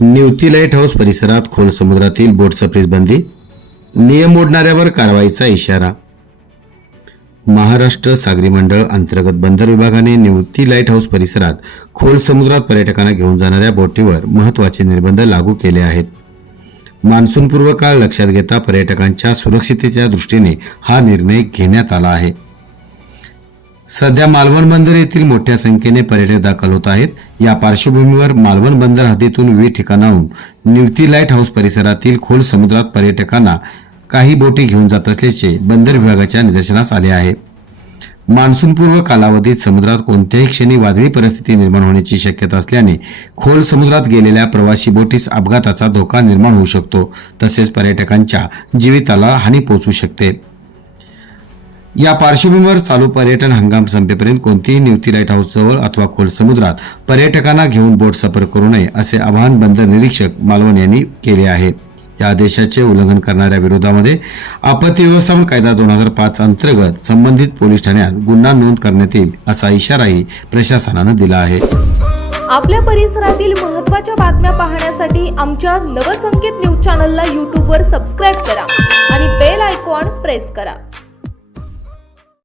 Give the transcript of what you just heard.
Nivati light house परिसरात खोल समुद्रातील बोट सफरीस बंदी, नियम मोडणाऱ्यावर कारवाईचा इशारा। महाराष्ट्र सागरी मंडळ अंतर्गत बंदर विभागाने निवती लाईट हाऊस परिसरात खोल समुद्रात पर्यटकांना घेऊन जाणाऱ्या बोटीवर महत्त्वाचे निर्बंध लागू केले आहेत। मान्सूनपूर्व काळ लक्षात घेता पर्यटकांच्या सुरक्षिततेच्या दृष्टीने हा निर्णय घेण्यात आला आहे। सध्या मालवण बंदर येथील मोठ्या संख्येने पर्यटक दाखल होत आहेत। या पार्श्वभूमीवर मालवण बंदर हद्दीतून विविध ठिकाणाहून निवती लाईट हाऊस परिसरातील खोल समुद्रात पर्यटकांना काही बोटी घेऊन जात असल्याचे बंदर विभागाच्या निदर्शनास आले आहे। मान्सूनपूर्व कालावधीत समुद्रात कोणत्याही क्षणी वादळी परिस्थिती निर्माण होण्याची शक्यता असल्याने खोल समुद्रात गेलेल्या प्रवासी बोटीस अपघाताचा धोका निर्माण होऊ शकतो, तसेच पर्यटकांच्या जीविताला हानी पोहोचू शकते। या पार्श्वभूमीवर चालू पर्यटन हंगाम संपेपर्यंत कोणतीही निवती लाईट हाऊस जवळ अथवा खोल समुद्रात पर्यटकांना घेऊन बोट सफर करू नये असे आवाहन बंदर निरीक्षक मालवण यांनी केले आहे। या आदेशाचे उल्लंघन करणाऱ्या विरोधामध्ये आपत्ती व्यवस्थापन कायदा 2005 अंतर्गत संबंधित पोलीस ठाण्यात गुन्हा नोंद करण्यात येईल असा इशाराही प्रशासनाने दिला आहे। आपल्या परिसरातील महत्त्वाच्या बातम्या पाहण्यासाठी आमच्या नवसंकेत न्यूज चॅनलला YouTube वर सबस्क्राइब करा आणि बेल आयकॉन प्रेस करा।